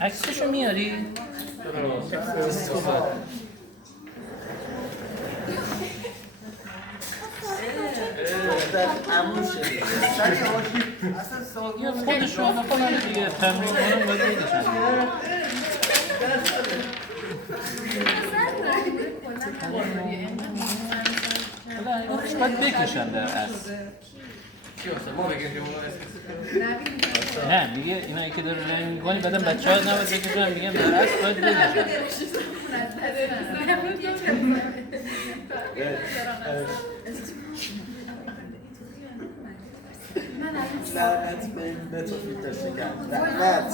عکسشو میاری؟ یا خودشو نکنم دیگه تمرین کنم و دیگه باید بکشن در اصل نه میگه اینایی که داره رنگ میکنی بعدم بچه ها نباید بکشن میگم در اصل باید بکشن لعنت به این بتا فیلتر شکن لعنت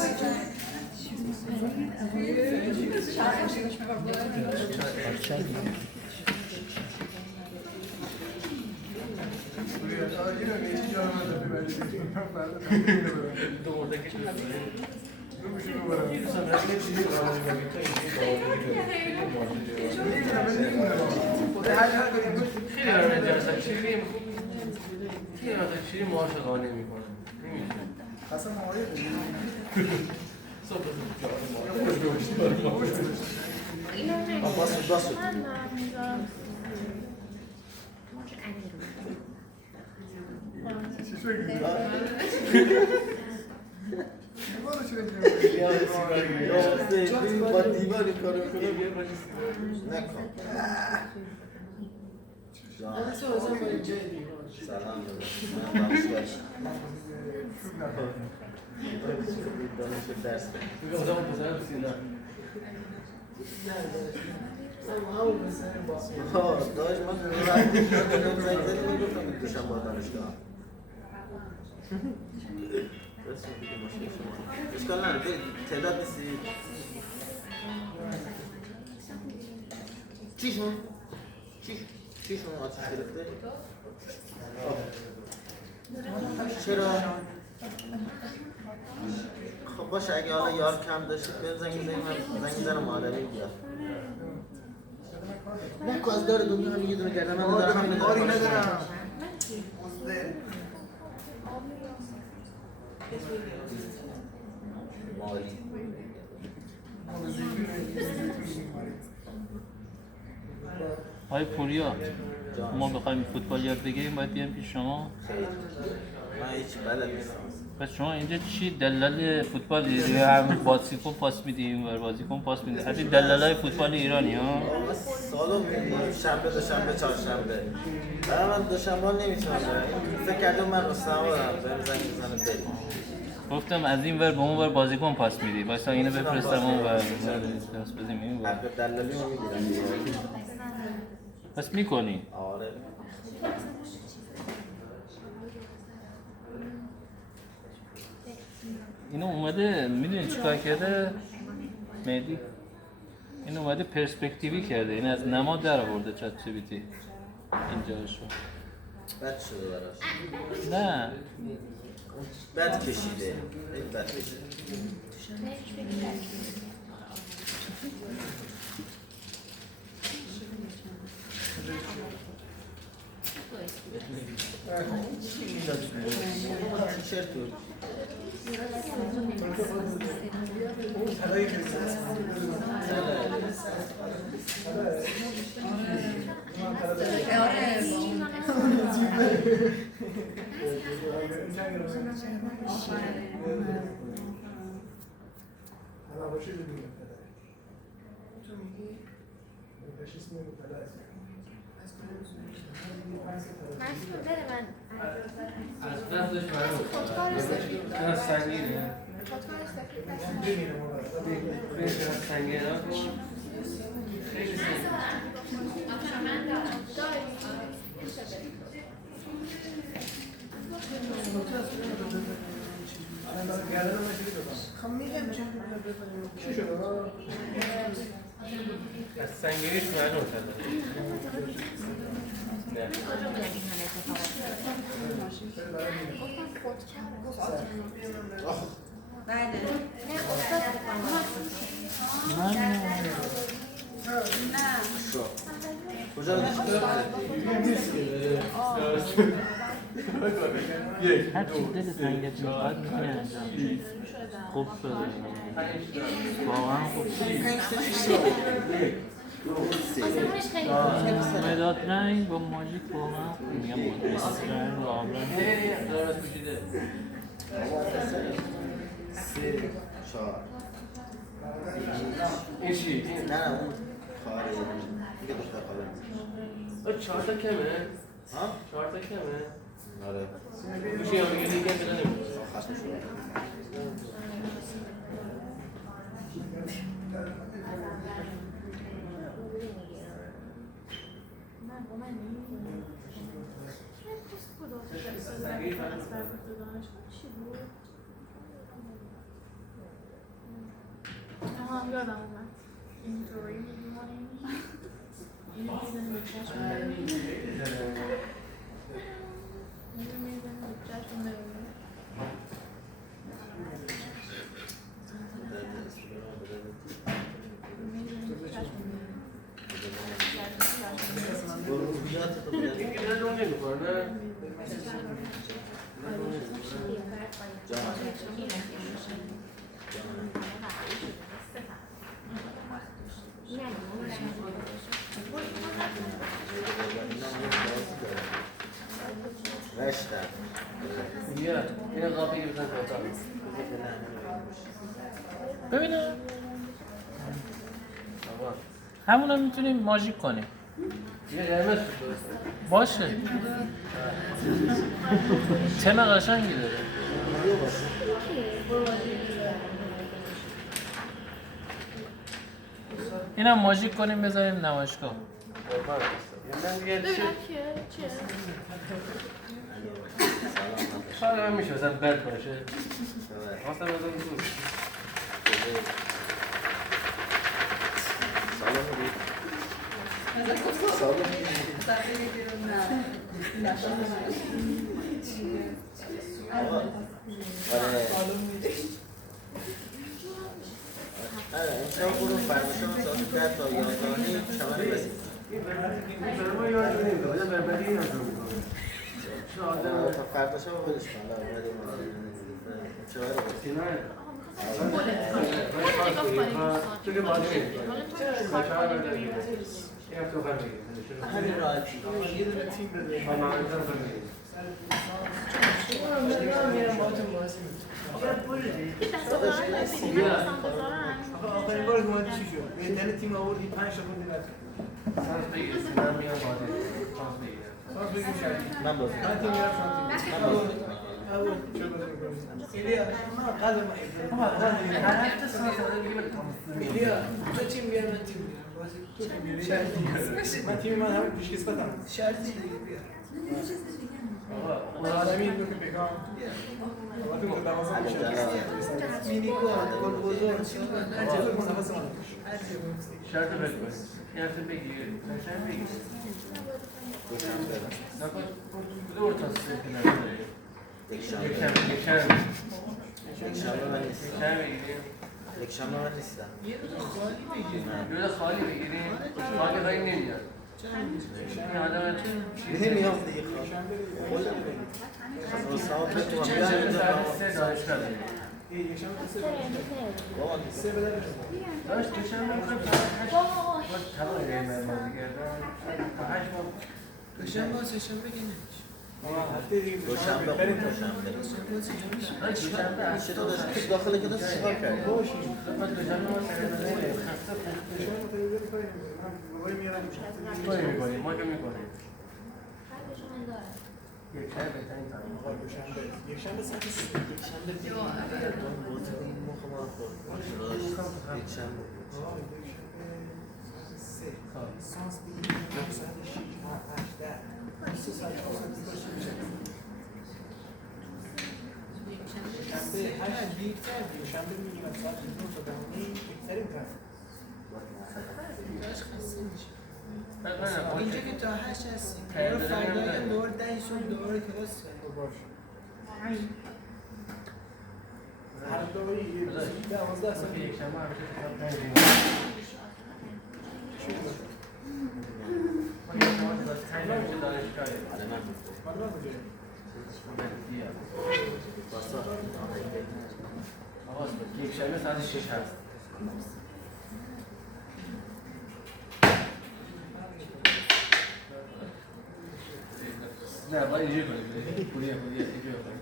خیلی معاشقانه میکنه اصلا ماهایی باسو با دیوار این کارو کنه نکن سلام درس داشت من گفتم با دانشگاه اشکال نداره تعداد نیستی چیشون آتیش گرفته چرا؟ خب باشه اگه حالا یار کم داشتید به زنگ زنم آدمی بیار نکو از داره دنیا هم یه دونه گردن من داره هم کاری نداره ندارم مالی های پوریا ما بخوایم فوتبال یاد بگیریم باید بیایم پیش شما خیلی من هیچ بلد نیستم پس شما اینجا چی دلال فوتبالی هم بازیکن پاس میدی اینور بازیکن پاس میدی حتی دلالای فوتبال ایرانی ها سالو میدیم شنبه دوشنبه چهارشنبه برای من دوشنبه نمیتونم برم فکر کردم من رستم دارم بهم زنگ بزنه بریم گفتم از این ور به اون ور بازیکن پاس میدی واسه اینو بفرستم اون ور پاس بدیم این ور حق دلالی رو میگیرم پس میکنی آره اینو اومده میدونی چیکار کرده مهدی اینو اومده پرسپکتیوی کرده این از نماد در آورده چت جی پی تی اینجاشو بد شده براش نه بد کشیده خیلی بد کشیده تیشرت بود مسئول بده من از دستش خودکار سفید از سنگینه خودکار سفید خیلی از سنگینه خیلی خب میگم چی شده؟ از سنگینیش معلوم شده نه بله نه استاد نه کجا هر چی دل تنگت میخواد میتونی انجام بدی خوب شده 5 تا واقعا خوب شده آسمونش خیلی مداد رنگ با ماژیک واقعا خوب میگم مداد رنگ و آبرنگ خیلی دارت پوشیده 3 4 این چی؟ نه نه اون خواهر دیگه دختر خواهر 4 تا کمه؟ ها؟ 4 تا کمه؟ آره میشه یا میگه دیگه بلا نمیشه خشم شده آها یادم اومد اینطوری می‌مونیم اینو می‌زنیم به چشم بریم اینو می‌زنیم به چشم بریم دیگه نه رو نمی‌کنه نه رشتم بیا این قاطی بزن تو اتاق ببینم آقا همون هم میتونیم ماژیک کنیم یه قرمز شد درسته باشه تم قشنگی داره اینم ماژیک کنیم بذاریم نمایشگاه قربان من دیگه چی ببینم چیه شاید من میشه مثلا بد باشه اصلا بزن دور امشب برو فرماشم ساعت 10 تا 11 شما رسید ما یاد نمیدونم بربری نظر میکنم تا فردا شب ولش کن چه سینای تو که بازی همین راحتی یه دونه تیم بده آخرین بار که اومدی چی شد؟ بهترین تیم آوردی 5 تا بودی نتون سانس بگیم شدی من بازی من تیم میرم شما تیم من بازی چرا بازی میکنی؟ ایلیا من قلب ایلیا تو تیم بیار من تیم بیارم بازی تو تیم بیاری من تیم من همه پیش کسبتم شرطی دیگه بیار آدمی این که بگم وقتی که دوازده میشه مینی گل بزرگ چطور منافس من شرط بگیر شرط بگیر شرط بگیر نکن دور تا سه کنه یک شنبه من نیستم یک شنبه من نیستم یه روز خالی بگیر یه خالی بگیریم خالی خالی نمیاد این آدم نمیام دیگه خود رستم فکر کنم بیان اینجا سه دانشگاه داریم یک شنبه بابا سه بده داشت دوشنبه می‌خوایم تا 8 ما تمام ایمن بازی کردن تا 8 ما دوشنبه سه‌شنبه که نمیشه هفته دیگه دوشنبه بریم دوشنبه دوشنبه میشه تو داشت داخل کلاس چیکار کردی ما دوشنبه ما سرمایه خسته کاری می‌کنیم ما که می‌کنیم یک شب بهترین تایم یک شنبه ساعت 3 یک شنبه دیگه بازی کنیم مخ ما خورد یک شنبه سانس دیگه ساعت 6 8 10 3 ساعت 4 ساعت باشه شنبه 8 دیگتر شنبه میگیم ساعت 9 تا 10 بهترین تایم اینجا که تا 8 هستیم فردا هم دوباره 10 صبح دوباره کلاس باشه هر دوباره 12 ساعت یک شنبه همیشه تا 5 ما یک شنبه تا 5 دانشگاهیم آره من آقا یک شنبه ساعت 6 هست. نه باید اینجوری کنید. پولیه اینجوری کنید.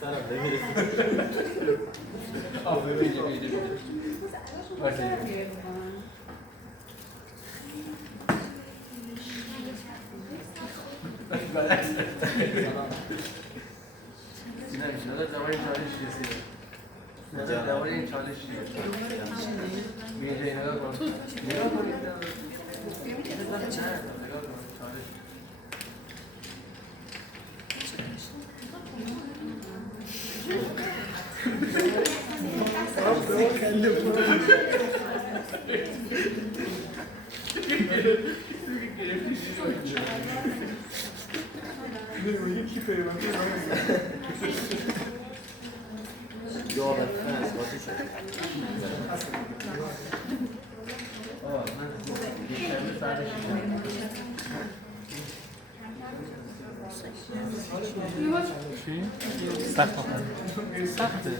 سرم نمیرسی. یادم هست بازی شد. چی؟ سخت سخته.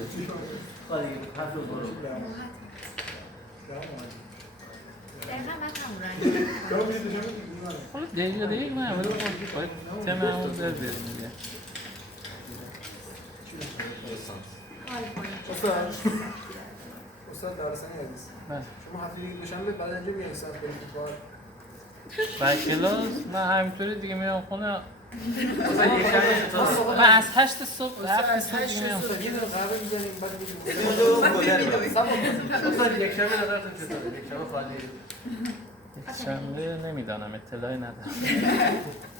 دقیقه نه ولی باید تم همون در بریم دیگه. استاد درسانی عزیز بله. شما هفته دوشنبه بعد اینجا میایید ساعت برید فوتبال بعد کلاس من همینطوری دیگه میرم خونه. من از 8 صبح از 8 صبح یه دور قهوه میزنیم بعد استاد یک شنبه نظرتون چطوره؟ یک شنبه خالی. شنبه نمیدانم اطلاعی ندارم.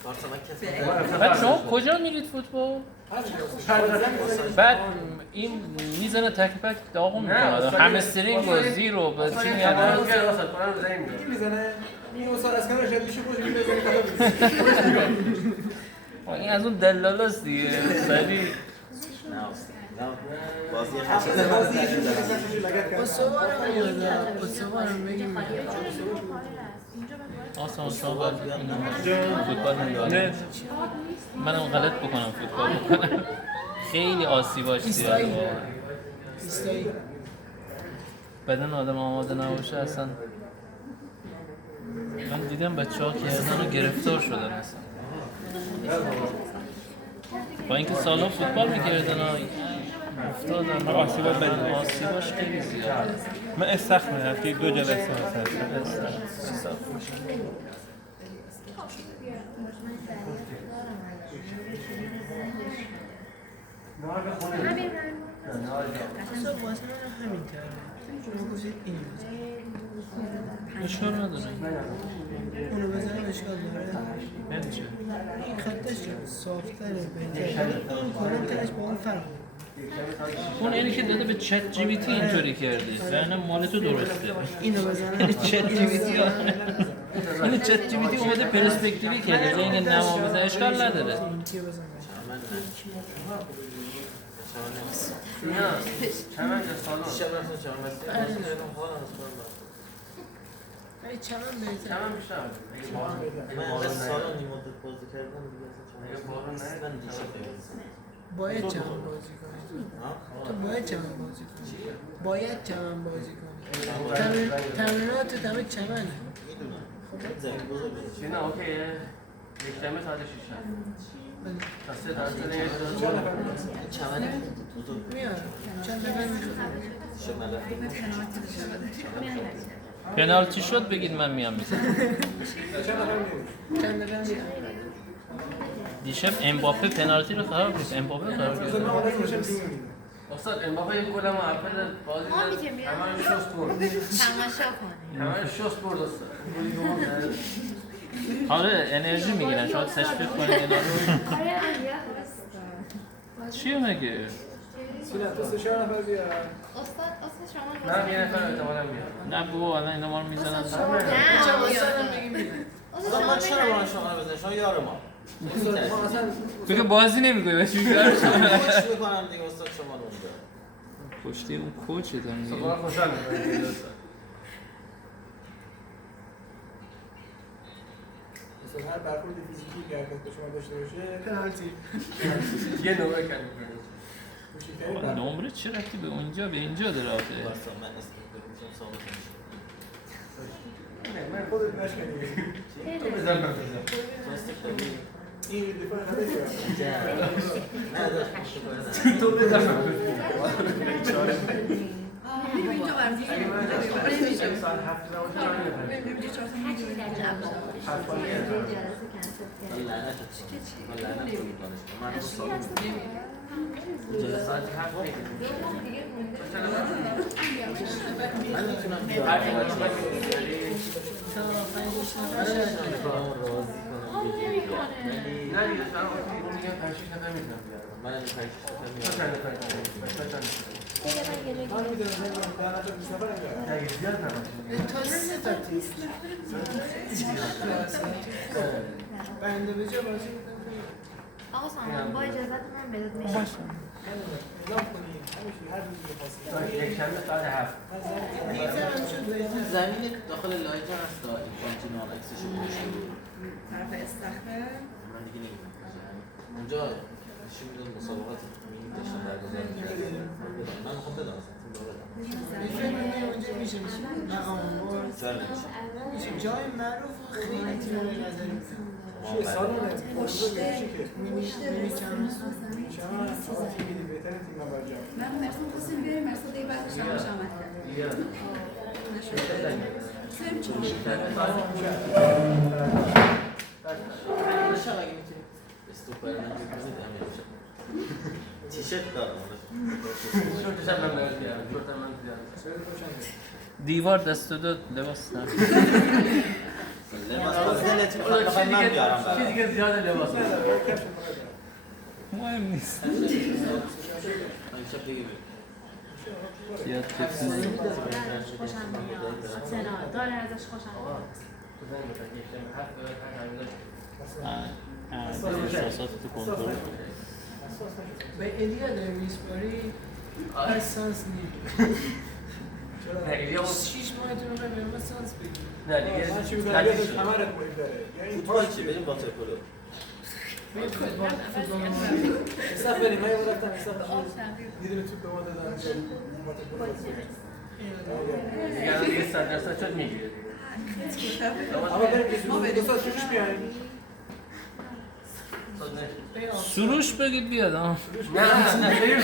بارسلونا بعد شما کجا میرید فوتبال؟ بعد این میزنه تک داغون میکنه همسترینگ و زیرو به چی میاد؟ میزنه این استاد از کنارش میشه خوش میزنه این از اون دلالاست دیگه سری بازی خشن آسان شما باید فوتبال نمیدانم منم غلط بکنم فوتبال بکنم خیلی آسیباش زیاده واقعا بدن آدم آماده نباشه اصلا من دیدم بچه ها کردن و گرفتار شدن اصلا با اینکه سالا فوتبال میکردن افتادن آسیباش خیلی زیاده من استخ میرفتی 2 جلسه هست اشکال نداره اونو بزنم اشکال داره نمیشه این خطش صافتره بهتره اون کامنتش با اون فرق اون اینی که داده به چت جی بی تی اینطوری کرده یعنی مال تو درسته اینو بزنم چت جی بی تی اینو چت جی بی تی اومده پرسپکتیوی کرده این نما بزنه اشکال نداره چمن سالن دیشب رفتم چهارمسی چمن بهتره چمن بیشتر من از سالن این مدت بازی کردم اصلا دیشب باید چمن بازی کنی تو باید چمن بازی کنی باید چمن بازی کنی تمرینات همه چمنه میدونم زنگ بزرگ نه اوکیه یک شنبه ساعت 6 تا 3 تا 3 چمن بزرگ میارم چند نفر میخواد شما پنالتی شد بگید من میام میزنم چند نفر میاد دیشب امباپه پنالتی رو خراب کرد امباپه خراب کرد استاد امباپه این گل ما اول بازی همه شوت برد تماشا کنیم همه شوت برد استاد گلی دوم آره انرژی میگیرن شاید تشویق کنید اینا رو آره چیه مگه سینا تو 4 نفر بیار استاد شما نه یه نفر احتمالاً میاد نه بابا الان اینا ما رو میزنن نه چند واسه بگیم میدن استاد من شما چرا با شما بزنم شما یار ما ما اصلا بگه بازی نمی‌کنی بهش میگه کوچ میکنم دیگه استاد شما رو اونجا پشتی اون کوچه دارن سوال خوشحال می‌کنه استاد مثلا هر برخورد فیزیکی که حرکت به شما داشته باشه پنالتی. یه نمره کم می‌کنه. کوچکترین نمره چه ربطی به اونجا به اینجا داره آخه؟ واسه من اسپیکر میشم ثابت میشه. نه من خودت نشکنی. تو بزن من بزن. این دفعه نداری. نه داشت تو بزن من بزن. اینجا ورزش اگه من نمیشه. ساعت 7 نباشه من نمی‌فهمم. لعنت کنی دانشگاه من رو ثابت جلسات ساعت 7 من میتونم بیارم من نمیتونم راضی کنم نه دیگه من میگم 5 6 نفر میتونم بیارم. من این 5 چند نفر من میدونم من 10 نفر 20 نفر میارم. اگه زیاد نباشه. تا 3 تا تیست. بنده به جا بازی میکنم. آقا سامان با اجازت من بهت میشه اعلام کنی همیشه هر روزی که خواستید. یک شنبه ساعت 7. دیزم شد بهتر. زمین داخل لایت هست تا این کانتینال اکسشو بشه طرف استخر من دیگه نمیدونم اونجا نشون میدون مسابقات مینی داشتن برگزار می‌کردن من میخوام بدم اصلا تیم رو بدم میشه اونجا میشه آمار جای نمیشه میشه جای معروف و خیلی تیمار نظری چیه سالونه بزرگه کوچیکه میمی کمرستون شما تیم میدی بهترین تیم من برجام من مرسون خواستیم بیاریم مرسون دیگه بعدش هم شامت کرد نشد سیم چون شب اگه میتونی استوپر من بگیرید امیر شد تیشرت دارم شورتش هم من بیارم شورت هم من بیارم دیوار دست و داد لباس نه لباس دلت میخواد بخوای من بیارم چی دیگه زیاد لباس مهم نیست من شب دیگه زیاد کسی خوشم میاد چرا داره ازش خوشم احساسات تو کنترل به الیا داری میسپاری از سانس نیم نه ایلیا 6 ماهتون رو به سانس بگیر نه دیگه من چی چی می‌گم می‌گم؟ یه کمرت مهم داره یا این فوتبال چی بریم واترپولو بریم فوتبال حساب بریم من یه بار رفتم حساب دیدم توپ به ما دادن دیگه 100% شد میگیره اما بریم دو ساعت پیش بیایم سروش بگید بیاد ها نه بریم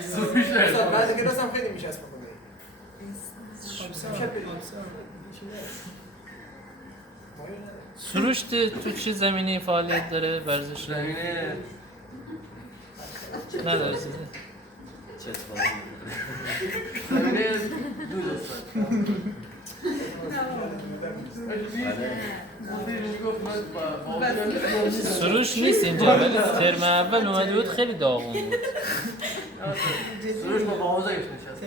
سروش بعد که دستم خیلی میشه اسم کنه سروش تو چه زمینه فعالیت داره ورزش زمینه نداره چیزی چه اتفاقی زمینه دو دوستان سروش نیست اینجا ولی ترم اول اومده بود خیلی داغون بود سروش با بازایش نشست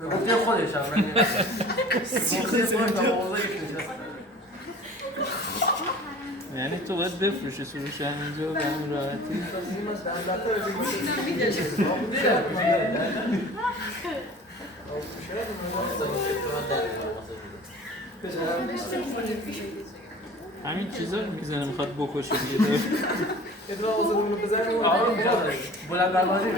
به گفته خودش هم گفته بازایش نشست یعنی تو باید بفروشی سروش همینجا به همین راحتی همین چیزا رو میزنه میخواد بکشه دیگه ادوار آزادمون رو بزنیم آقا رو میجا داریم بلند برمازی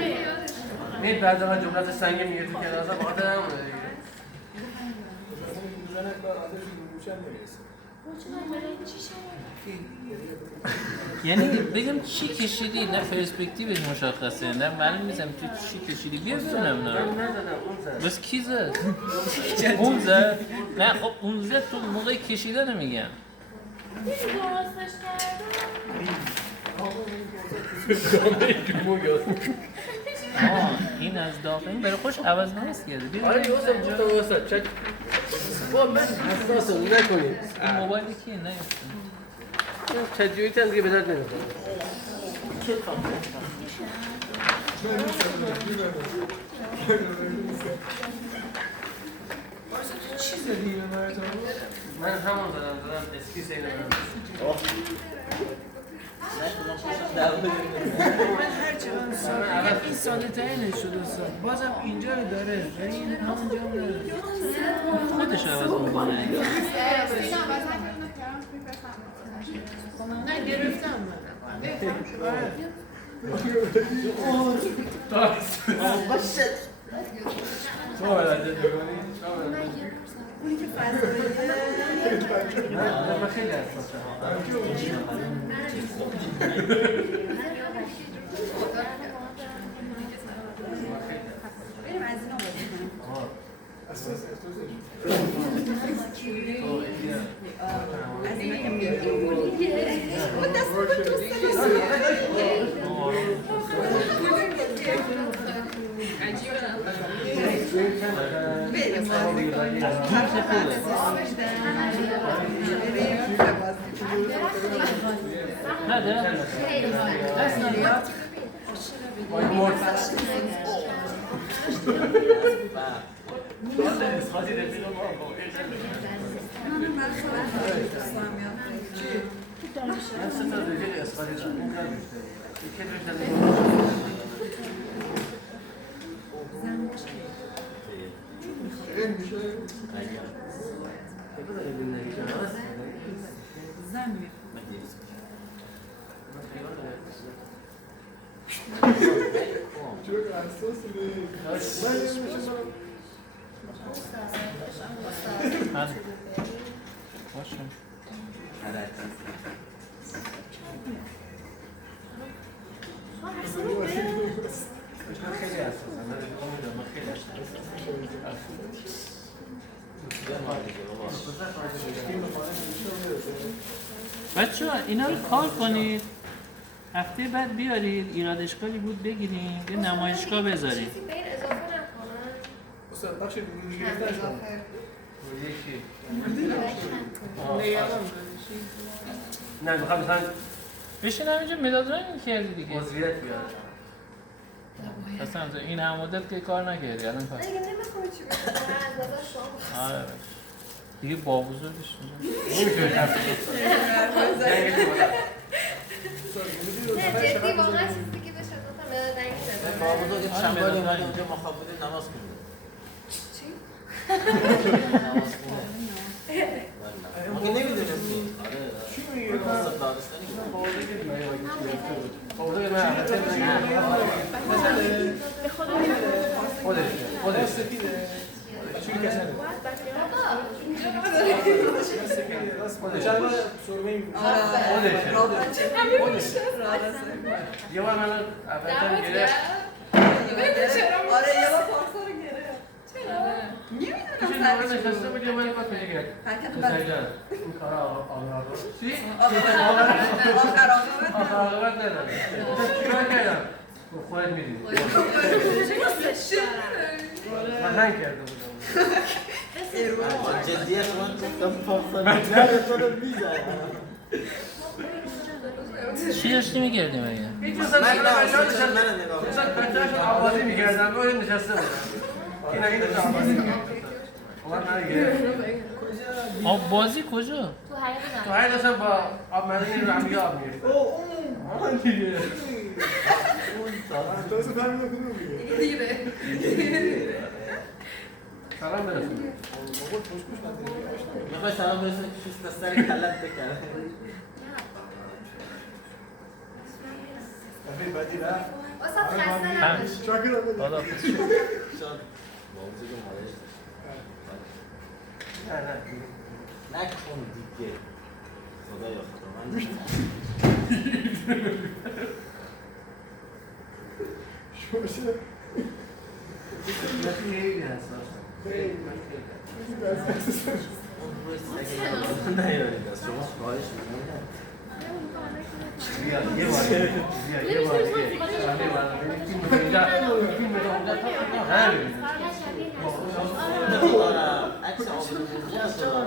نید بعد من جملت سنگه میگه تو کنار ازم بخاطر همونه دیگه بزنه کار آتش رو روشن نمیرسه یعنی بگم چی کشیدی نه پرسپکتیوش مشخصه نه معلوم نیستم تو چی کشیدی بیا بزنم نه بس کی زد؟ اون زد؟ نه خب اون زد تو موقع کشیدن میگم درستش این از داخل این برای خوش عوض نماز کرده بیا آره یوسف گفتم یوسف چک با من حساسم نکنید این موبایل کیه نه چجوری هم دیگه به درد نمیخوره واسه تو چی زدی به مرتبه؟ من همون زدم اسکیس اینو برم من هر چقدر سال این ساده ترینش شد استاد بازم اینجا رو داره ولی این همونجا هم داره خودش عوض میکنه بفرمایید. نه گرفتم من. اونی که فضاییه من خیلی حساسم. بریم از اینا بازی کنیم. از اینا که میگیم اون دست رو نه دارم باشم خیلی حساسم. من خیلی بچه ها اینا رو کار کنید هفته بعد بیارید ایراد اشکالی بود بگیریم یه نمایشگاه بذارید چیزی به این اضافه نکنن. استاد بخشید گرفتنش کنم. یکی. نه میخوام مثلا بشین همینجا مداد رنگ کردی دیگه عضویت بیارم. اصلا این هم مدت که کار نکردی الان کار دیگه نمیخوای چی بگم. از نظر شما. آره دیگه با بزرگش نه جدی واقعا چیزی که بشه گفتم مداد رنگی نده. با بزرگ شنبه اومده اونجا ما خواب بودیم نماز کنیم. چی؟ نماز کنیم. ما که نمیدونستیم. چی میگی؟ واسه دانستانی خودش یه بار من اولتم گرفت آره یه بار پارسا رو گرفت. نمیدونم چه نشسته بود یه من باید پیدا کرد حرکت حسین جان این کارا آقا چی؟ آخر آقا نداره چیکار کردم؟ خودت میدونی من هنگ کرده بودم جدیت من گفتم پاسا نگره تو رو میزنم. چی داشتی میگردی مگه؟ هیچ مثلا من نشستم من نگاه کنم. مثلا بچه‌هاش آوازی می‌کردن و این نشسته بود این داشت آوازی می‌کرد من گرفت آب بازی کجا؟ تو حقیقت تو هر داشتم با آب مدنی رو هم دیگه آب می‌گرفت آن دیگه سلام برسون میخوای سلام برسون که شیست از سر کلت بکنه. واسه خسته نباشی. حالا شاد با بزرگ مادرش نه نکن دیگه خدایا خدا من خیلی حساسم اون روی سگه نیارید از شما خواهش میکنم. بیا یه بار عکس آبرو بودی از تو دارم.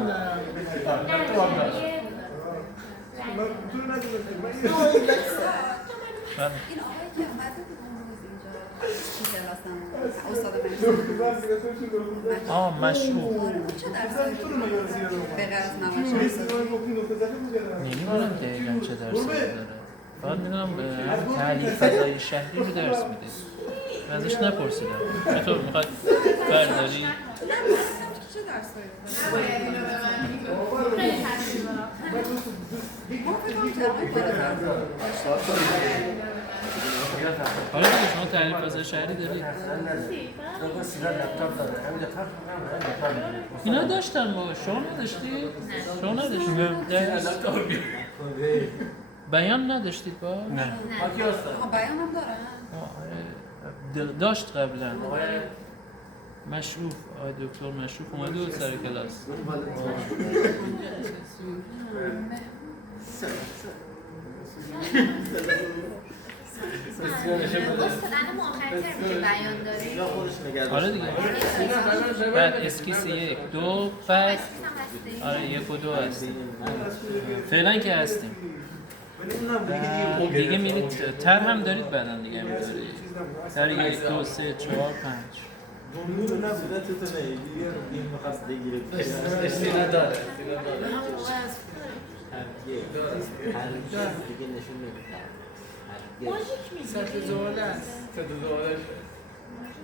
این آقایی که اومده بود اون روز اینجا تو کلاسم استاد آه مشروع چه درسایی به غیر از نمایش نمیدونم دقیقا چه درسی داره فقط میدونم هم تعلیف فضای شهری رو درس میده من ازش نپرسیدم چطور میخواد برداری؟ چه درسایی ما فکر کنم ترمای بالا حالا دیگه شما تعریف فضای شهری دارید؟ اینا داشتن با شما نداشتید؟ شما نداشتید؟ بیان نداشتید با؟ نه. بیان هم دارن؟ داشت قبلا مشروف آقای دکتر مشروف اومده بود سر کلاس گفتن مؤخر ترم که بیان داری یا خودش نگرد آره دیگه بعد اسکیس 1 2 بعد اسکیس هم هستی؟ آره 1 و 2 هستیم فعلا که هستیم دیگه میرید تر هم دارید بعدا دیگه میدارید تر 1 2 3 4 5 دنیو نبوده تو نیدی این میخواست بگیره استعداد دیگه نشون نمیده ماژیک میگی؟ سطح زباله است.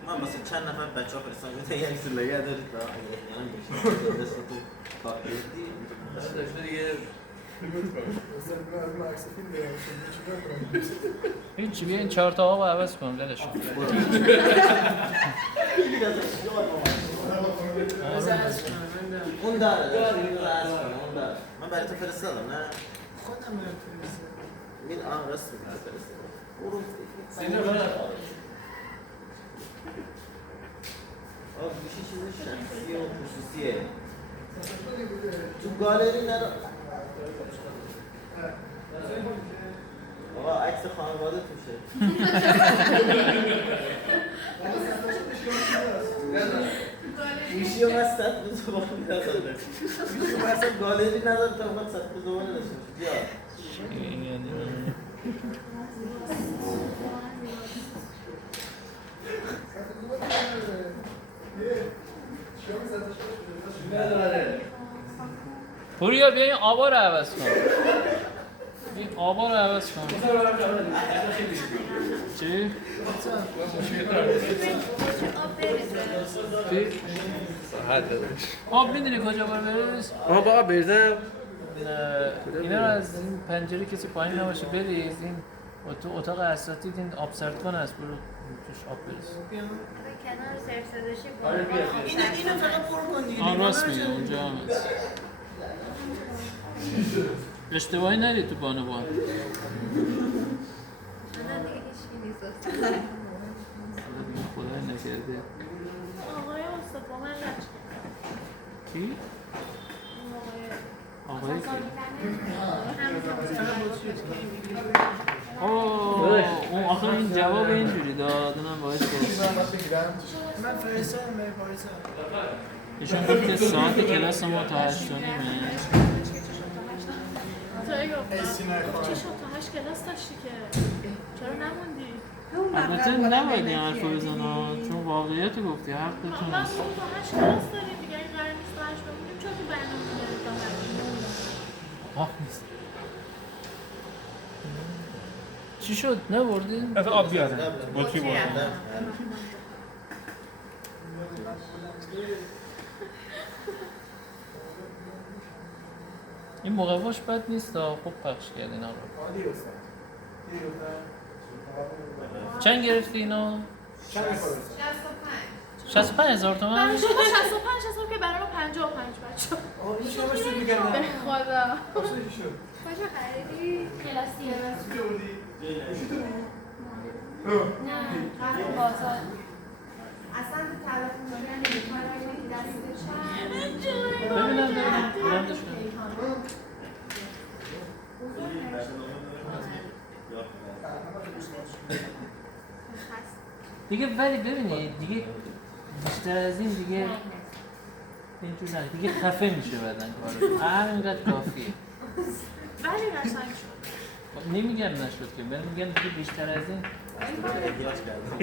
من مثلا چند نفر بچه ها فرستان میده یک سلگه دارید با احیانا میشه دست تو کار کردی دیگه هیچی بیاین 4 تا آقا عوض کن ولش کن اون داره اون داره من برای تو فرستادم نه خودم برم فرستم. این آن رست میکنه فرستادم برو گوشی چیز شخصی و خصوصیه تو گالری نرو آقا عکس خانواده توشه گوشی رو من سطح به زبان نداره گوشی رو اصلا گالری نداره تا من سطح به زبان داشته بیا این یعنی پوریا بیا این آبا رو عوض کن این آبا رو عوض کن چی؟ چی؟ آب میدونی کجا باید بریز؟ بابا برزم اینا رو از این پنجره کسی پایین نباشه بریز این تو اتاق اساتید این آب سردکن هست برو توش آب بریز کنار سرف صداشی اینو فقط پر کن دیگه. آن راست میگه اونجا هم هست اشتباهی نرید تو بانوان من دیگه هیچکی نیست خدای نکرده آقای استاد با من رد کی؟ آقای کی؟ اون آخر این جواب اینجوری داد اونم باعث کرد من فرستادم به پاریسا. ایشون گفت که ساعت کلاس ما تا 8:30 چی شد تا 8 کلاس داشتی که چرا نموندی؟ البته نباید این حرف رو بزنم چون واقعیت گفتی حقتون من هست تا 8 کلاس داریم دیگه این قرار نیست تا 8 بمونیم چون تو برنامه داریم تا 8 حق نیست چی شد؟ نبردی؟ از آب بیاره بطری برده این موقعاش بد نیست خوب پخش کرد اینا رو چند گرفتی اینا؟ 65,000 تومن؟ برای شما 65 حساب که برای ما 55 بچه به خدا کجا خریدی؟ کلاسیه نه قرار بازار اصلا تو تلافون دارن نمی‌کنن که دست چند ببینم برندش دیگه ولی ببینید دیگه بیشتر از این دیگه اینجور نه دیگه خفه میشه بدن کارو همینقدر کافیه ولی قشنگ شد نمیگم نشد که میگن دیگه بیشتر از این احتیاج کردم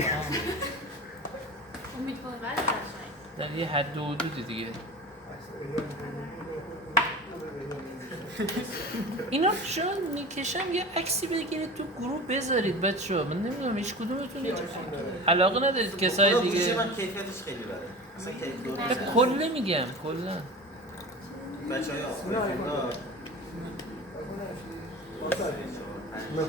امیدوار ولی قشنگ در یه حد و حدودی دیگه اینا شما میکشم یه عکسی بگیرید تو گروه بذارید بچه‌ها من نمیدونم هیچ کدومتون هیچ علاقه ندارید کسای دیگه من کیفیتش خیلی بره اصلا کیف دور کله میگم کلا بچه‌ها پول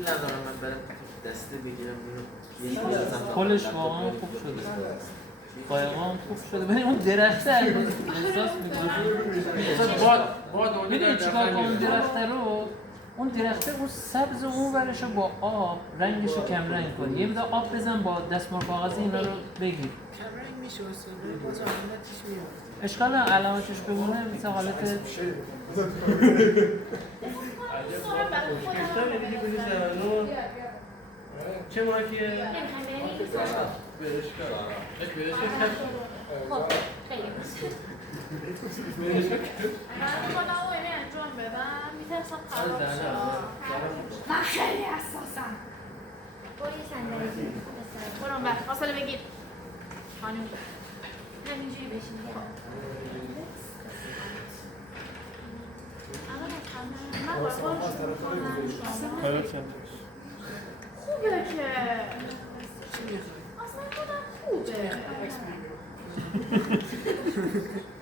ندارم من برم دسته بگیرم پلش واقعا خوب شده قایقا هم خوب شده ببین اون درخته احساس میکنم میدونی چیکار کنم اون درخته رو اون درخته اون سبز اون ورشو با آب رنگشو کم رنگ کن یه مقدار آب بزن با دستمال کاغذی اینا رو بگیر کم رنگ میشه استاد باز علامتش میاد اشکال نداره علامتش بمونه مثل حالت چه مارکیه؟ خب خیلی من خودم رو اینه انجام بدم میترسم خراب شد من خیلی حساسم برو یه صندلی برو اون بر فاصله بگیر خانم همینجوری بشین من باید برو خوبه که اصلا خودم خوبه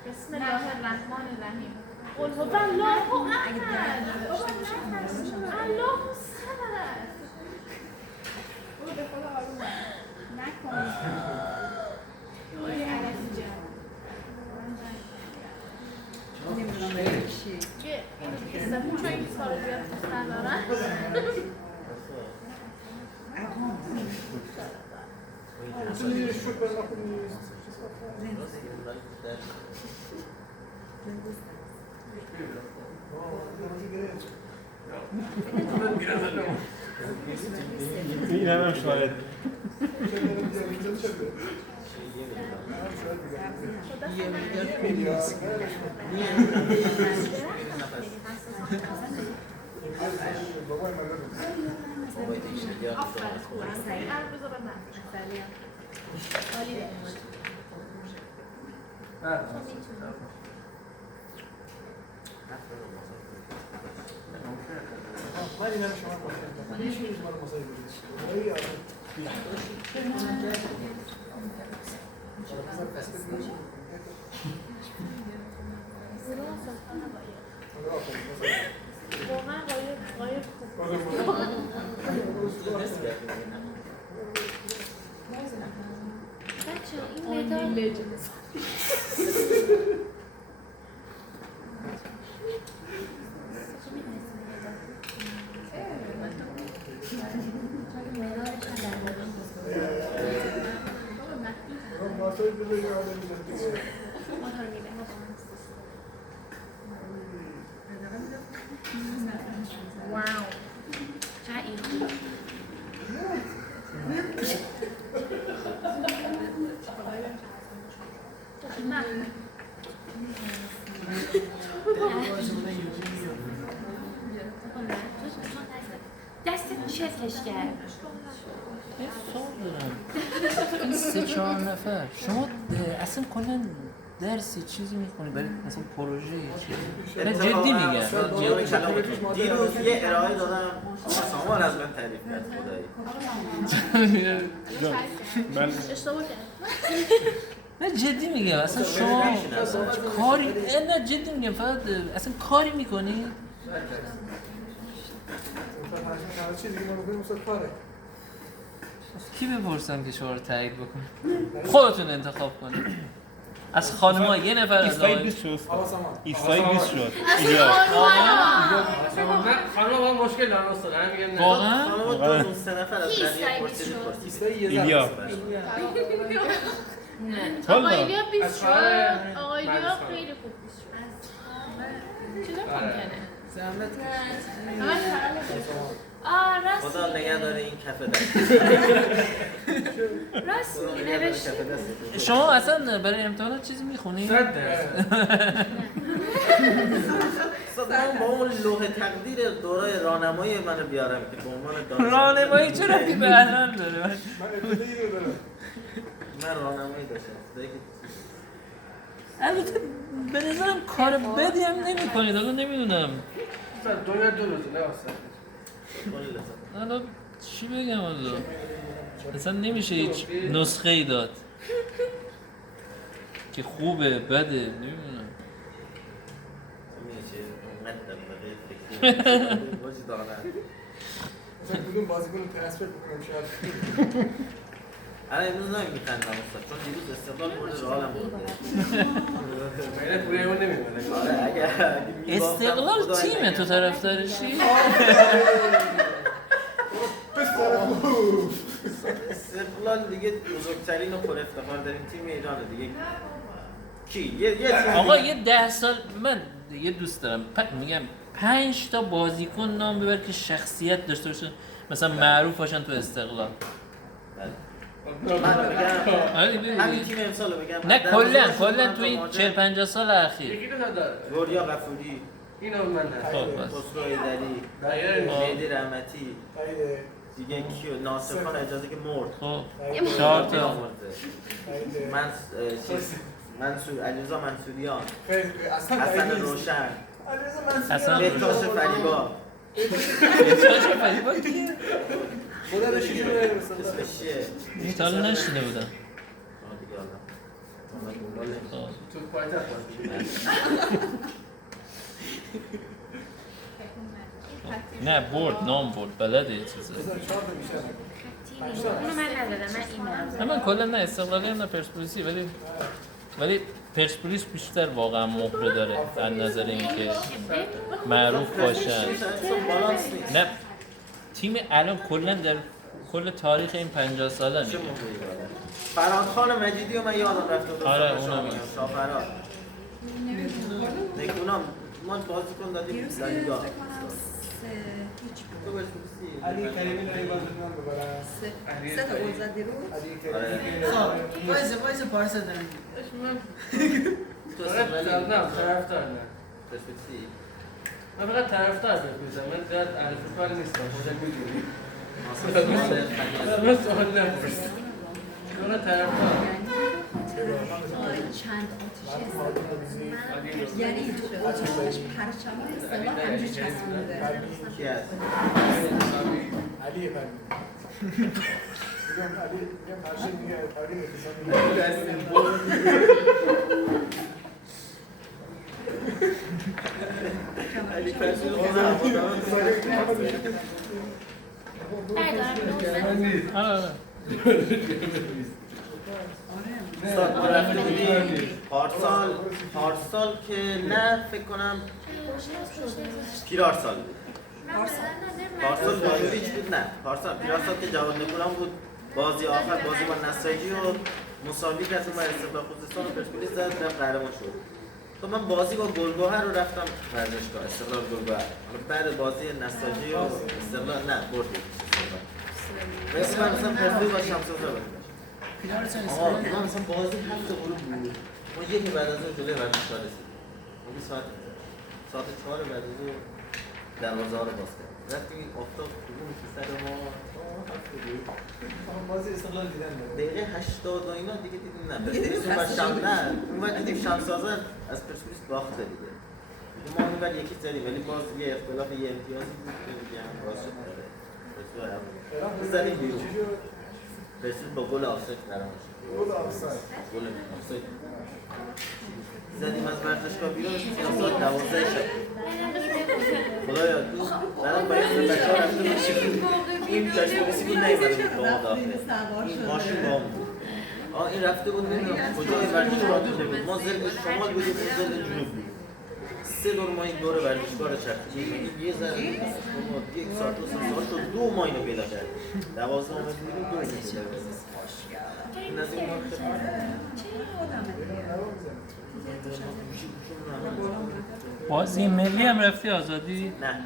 بسم الله الرحمن الرحیم قل هو الله احد الله الصمد برو به خدا آروم نکن نمیدونم برای چی که این چون این سال زیاد دوست ندارن این هم شاید یه میلیارد پیلیاس واقعا قایب بچه این مدال واو چقدر این خوب نه دستت شکلش کرد یه سوال دارم این 3-4 نفر شما اصلا کلا درسی چیزی میخونی برای مثلا پروژه چیزی نه جدی میگم دیروز یه ارائه دادم سامان از من تعریف کرد خدایی اشتباه کرد نه جدی میگم اصلا شما کاری نه جدی میگم فقط اصلا کاری میکنی کی بپرسم که شما رو تایید بکنه خودتون انتخاب کنید از خانم‌ها یه نفر از ایستایی آقای 20 شد ایستایی 20 شد خانم با مشکل دارن استاد هم میگن نه واقعا خانم دو 3 نفر از کی بقیه سعی پرسید شد؟ ایلیا آقای لیا 20 از شد خواهر آقای لیا مهندس خیلی خوب 20 شد چطور ممکنه؟ زحمت راست خدا نگه داره این کف دست راست خدا میگی نگه داره نوشته کف دست شما اصلا برای امتحانات چیزی میخونی؟ 100%. من با اون لوح تقدیر دورای راهنمایی منو بیارم که به عنوان دانشجو راهنمایی چرا که به الان داره من راهنمایی داشتم خدایی که البته به نظرم کار بدی هم نمی کنید، حالا نمیدونم مثلا دنیا 2 روزه نه واسه حالا چی بگم حالا اصلا نمیشه هیچ نسخه ای داد که خوبه بده نمیدونم. بازی دارن مثلا کدوم بازیکن رو ترنسفر بکنم شاید الان امروز نمیخندم استاد چون دیروز استقلال برده رئالم برده من پوره اون نمیمونه آره اگه می‌باختم استقلال خدای تیمه نگهدار. تو طرفدارشی؟ استقلال دیگه بزرگترین و پر افتخار داریم تیم ایرانه دیگه کی یه تیم آقا دیگه. یه 10 سال من یه دوست دارم میگم 5 تا بازیکن نام ببر که شخصیت داشته باشن مثلا معروف باشن تو استقلال. من بگم آره دیگه همین تیم امسال رو بگم نه کلا من تو این 40-50 سال اخیر. یکی دو تا داره گوریا غفوری اینو من نه خب بس خسرو ایدری دقیقاً مهدی رحمتی دیگه کیو ناصر خان اجازه که مرد خب 4 تا من منصور علیرضا منصوریان اصلا حسن روشن حسن بهتاش فریبا بهتاج فریبا کیه؟ اسمش چیه؟ تا حالا نشنیده بودم. دیگه حالا خب. تو پایتخت بازی نه برد نام برد بلده یه چیزه. اونو من ندادم من این نه من کلا نه استقلالی هم نه پرسپولیسی ولی پرسپولیس بیشتر واقعا مهره داره از نظر اینکه معروف باشن. بالانس نیست نه تیم الان کلا در کل تاریخ این 50 ساله چه نه موقعی داره فرهادخان مجیدی و من یادم رفته بود آره، اونم میگم. شاه فرهاد نکونام ما بازیکن دادیم لالیگا تو پرسپولیسی علی کریمی رو این بازیکن ببرن سه تا گل زد دیروز علی آره. کریمی خب وایسه پارسا دارم تو فقط استقلالی نه طرفدار نه پرسپولیسی من فقط طرفدار بپرسم من زیاد اهل فوتبال نیستم خودت میدونی ناصر خان من سوال نپرس فقط طرفدار چند آتیشی یعنی تو آتیشش پرچم استقلال همینجور چسبونده کی هست علی فرمی میگم علی میگم پرشین میگه فرمی اتصال علی فرمی آره استاد ما رفته بودیم پارسال که نه فکر کنم پیرارسال بود پارسال بایوریچ بود نه پیرارسال که جواد نکونام بود بازی آخر بازی با نساجی و مساوی کرد و استقلال خوزستان و پرسپولیس زد رفت قهرمان شد. تو من بازی با گلگهر رو رفتم ورزشگاه استقلال گلگهر بعد بازی نساجی و استقلال نه برد مثلا پرسپولیس با شمس‌آذر بود آقا ما مثلا بازی هفت غروب بود ما یکی بعد از اون جلوی ورزشگاه رسیدیم ما ساعت 4 بعد از اون دروازه ها رو باز کردیم رفتیم این آفتاب خورون که سر ما بازی استقلال دیدن دقیقه 80 و اینا دیگه دیدیم نه پرسپولیس اون وقت دیدیم شمس‌آذر از پرسپولیس باخته دیگه ما اون وقت یکی زدیم ولی باز یه اختلاف یه امتیازی بود که دیگه هم باز شد زدیم بیرون پرسپولیس با گل آفساید قهرمان شد گل آفساید گل آفساید زدیم از ورزشگاه بیرون ساعت 12 شب خدایا بعدم باید به بچه‌ها رفته باشیم این پرسپولیسی بود نیومده بود با ما داخل این ماشین با ما بود این رفته بود نمیدونم کجا این ورزشگاه دیده بود ما زل شمال بودیم این زل جنوب بود 3 دور ما این دور ورزشگاه رو چرخیدیم این یه ذره یک ساعت دو ساعت شد 2 ماه اینو پیدا کردیم 12 اومد بیرون 2 ماه پیدا کردیم این از این ما بازی ملی هم رفتی آزادی؟ نه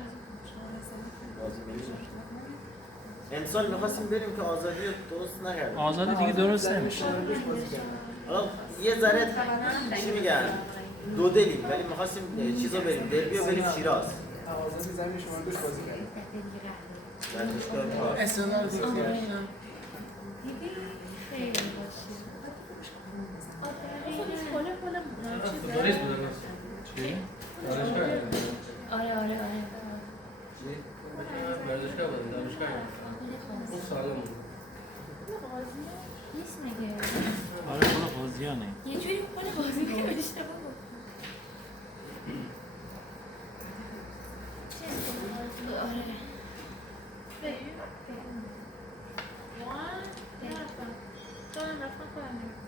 بازی ملی امسال می‌خواستیم بریم که آزادی رو درست نکردیم آزادی دیگه درست نمیشه حالا یه ذره چی میگن دو دلیم ولی می‌خواستیم چیزو بریم دربی رو بریم شیراز آزادی زمین شما دوش بازی کردیم ورزشگاه استقلال دیدن فوتبالیست بودن. چی؟ دانشگاه. آره. ورزشگاه بود، دانشگاه. اون سالم بود. قاضی نیست مگه؟ آره خدا قاضیانه. یه جوری خود بازی که اشتباه بود. آره. بریم.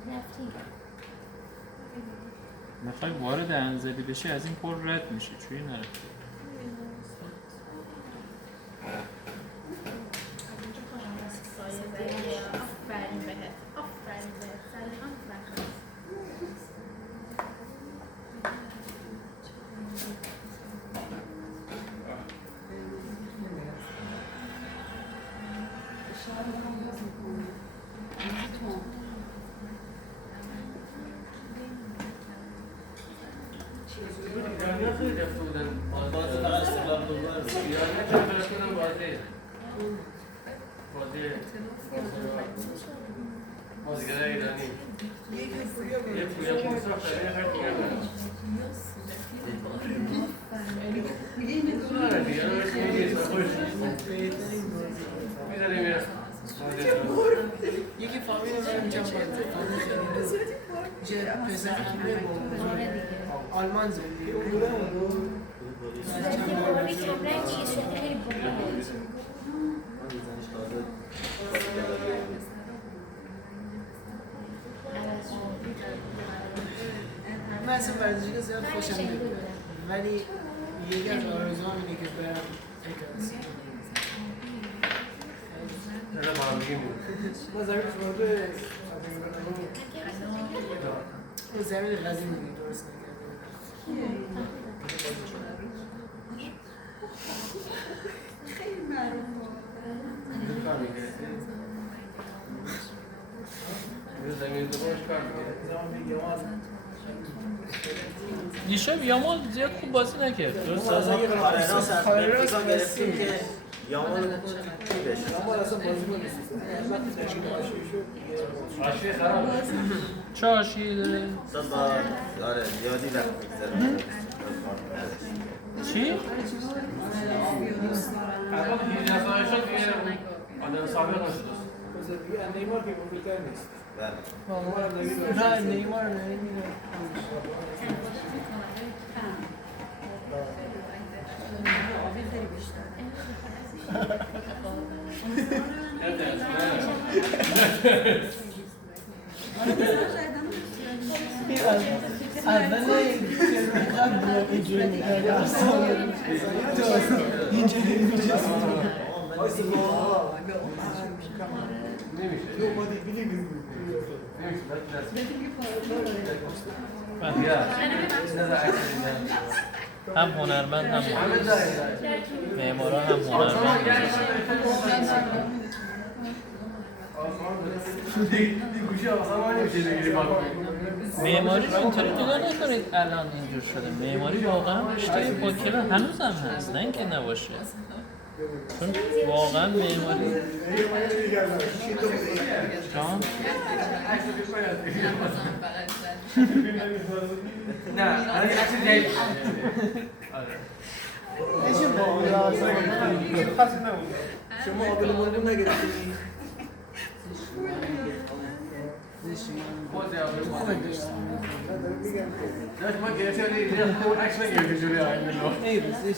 رفتیم. میخوای وارد انزلی بشی از این پر رد میشی چوی نرفتی؟ آفرین بهت. سلام بخیر. ایرانی‌ها خیلی رفته بودن. بازی فقط استقلال دوباره بود. ایرانی‌ها چند تا رفته بودن بازیگر ایرانی. یه پویا پوسا خیلی هر دیگه بود. میگه این دو آره دیگه رو خیلی خوش. می‌ذاریم میرم. یکی فامیل من جمع جه پسر همه با آلمان زندگی صورتی کمرنگ چیه شده خیلی بالا. من میزنش تازه من اصلا ورزشگاه زیاد خوشم نمیاد ولی یکی از آرزوام اینه که برم تکرار. چرا با هم میگیم؟ ما زمین شمارده اون زمین قدیمی درست نکرده خیلی معروف کار می‌کنه. زمین دوبارش کار می‌کنه. دیشب یامال زیاد خوب بازی نکرد درست؟ کارناس از بنفیکا گرفتیم که یامال کی بشه. آشی خراب. چه آشی داره؟ اصلا با آره یادی وقت میگذره. چی؟ الان 18 سالش شد دیگه آدم سابق نشد. نیمار که بزرگتر نیست بله. نه نیمار نمیره اول اینجوری می‌کرد اینجوری می‌شد هم هنرمند هم معمارا هم هنرمند معماری رو اینطوری نگاه نکنید الان اینجور شده معماری واقعا رشته با کلا هنوز هم هست نه اینکه نباشه چون واقعا معماری جان نه الان عکس جدید شما قابل مورد نگرفتید داشت ما گرفتی ولی اون عکس نگرفتی جوری آینده ای روزش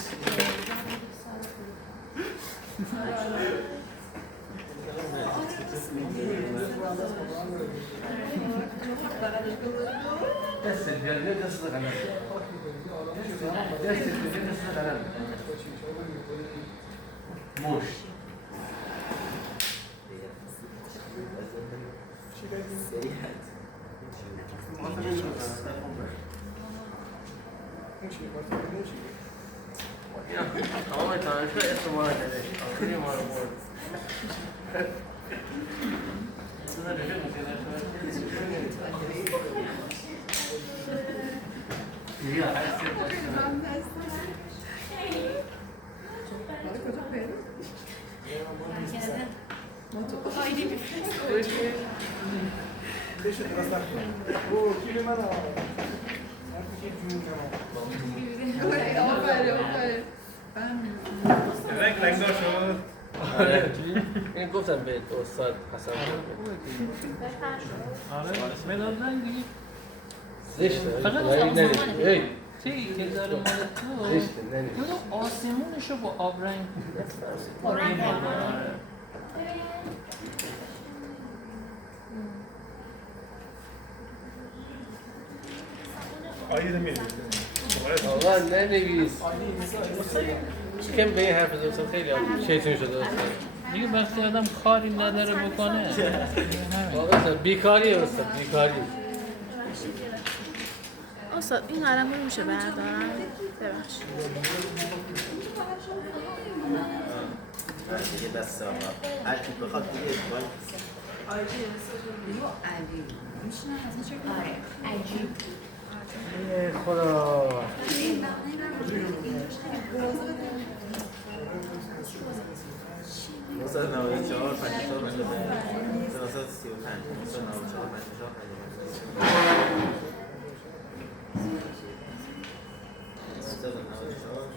دست الجلد دست الغنم دست الجلد دست الغنم موش تمام دانشگاه استعمال کرده آخری ما رو برد رنگدار شد. آره این گفتم به استاد حسن بهتر شد. آره مداد رنگی زشته فقط ولی نمیشه ای تی که داره مال تو زشته نمیشه تو آسمونشو با آب رنگ رنگ آره. آیده میره. آقا ننویس کم به این حرف دوستان خیلی شیطون شده استاد دیگه وقتی آدم کاری نداره بکنه آقا استاد بیکاری استاد بیکاری استاد این قلم رو میشه بردارم ببخشید دیگه دست آقا هر کی بخواد دیگه اجباری خدا 994 54 935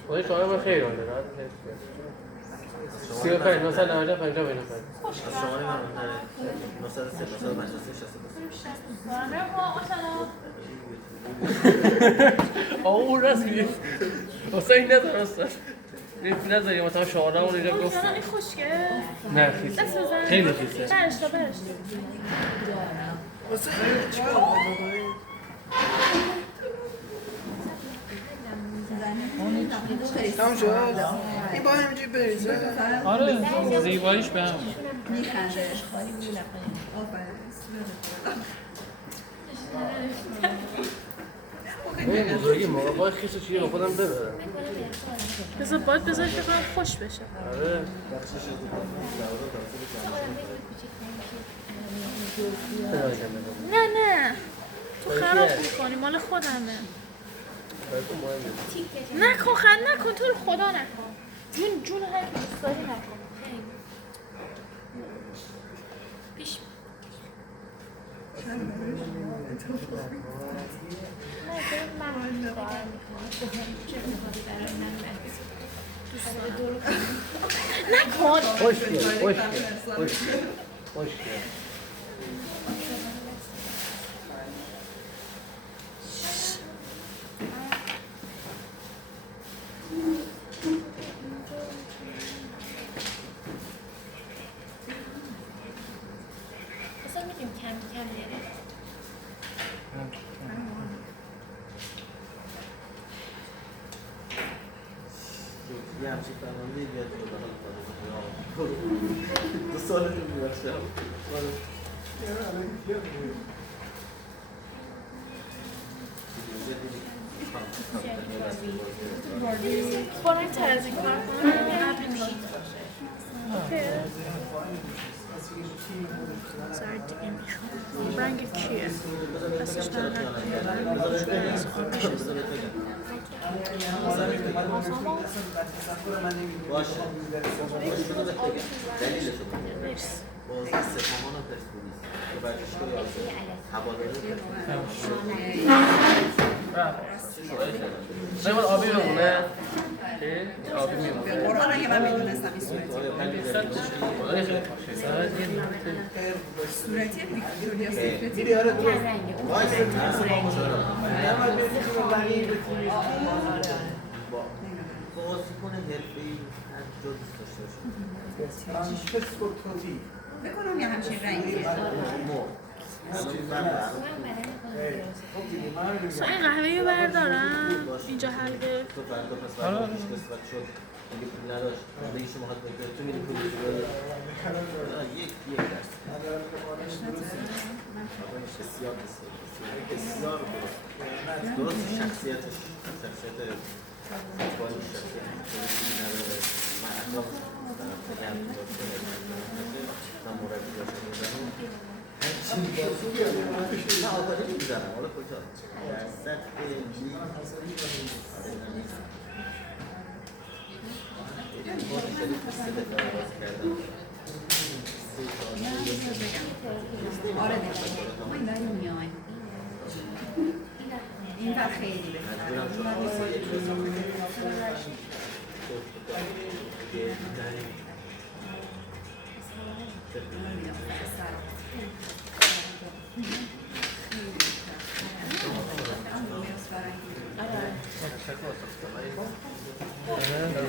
خودش شما من خیلی مانده راحت 35 مثلا 90 50 55 شما من 903 953 اون راست میگه اصلا این نداره استاد نذاری مثلا شعاره اون اینجا گفت مثلا این خوشگه نه خیسه دست بزن خیلی خیسه برش تا واسه این چیکار بکنی؟ تمام شد؟ این با همینجوری بریزه؟ آره زیباییش به هم میخنده این بزرگی موقع باید خیسه چیه با خودم ببرم بذار باید بذاری که کنم خوش بشه آره نه تو خراب میکنی مال خودمه نکن نکن تو رو خدا نکن جون هر که دوست داری نکن پیش نکن خوش بیاد اصلا میتونیم کم بریم یه همچین فرمانده بیاد دو سال رو میبخشم بارن تر از این کار کنم رنگ کیه؟ دستش در باشه دلیلش رو بازی سپاهان و پرسپولیس که ورزشگاه هواداری نه من آبی بمونه آبی میمونه قرآن اگه من میدونستم این صورتی ویکتوریا سیکرتی بازیکن حرفه‌ای هر جا دوست داشته باشه بکنم یه همچین رنگیه این قهوه رو بردارم اینجا حلقه تو فردا پس فردا پیش قسمت شد دیگه پول نداشت دیگه شما خواهد بگید تو میری پولی رو یک درس بسیار بسیار درست شخصیتش شخصیت باید شخصیت نداره من اخلاقش بگم من مربی داشتم میزنم نه آکادمی میزنم حالا کجا در سطح لیگ آره ما این داریم میایم این وقت خیلی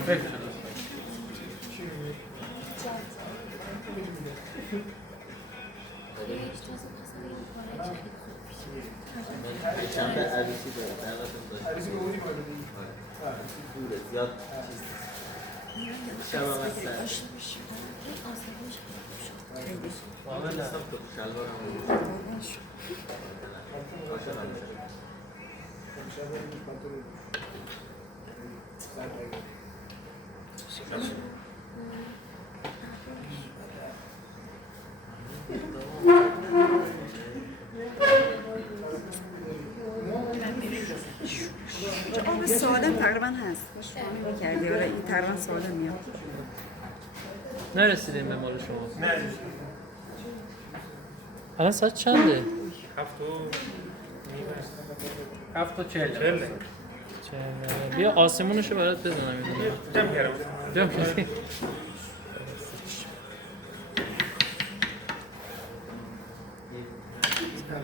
بهتره. شنبه عروسی داره دعوتم داشت عروسی به اونی باید دوره زیاد شب هم از سر محمد دستم تو شلوار هم بود عاشق هم میشه آب سالم تقریبا هست. میکردی آره این تقریبا سالم میاد. نرسیدیم به مال شما. نه الان ساعت چنده؟ 7:40. بیا آسمونشو برات بزنم. جمع کردم جمع کردی؟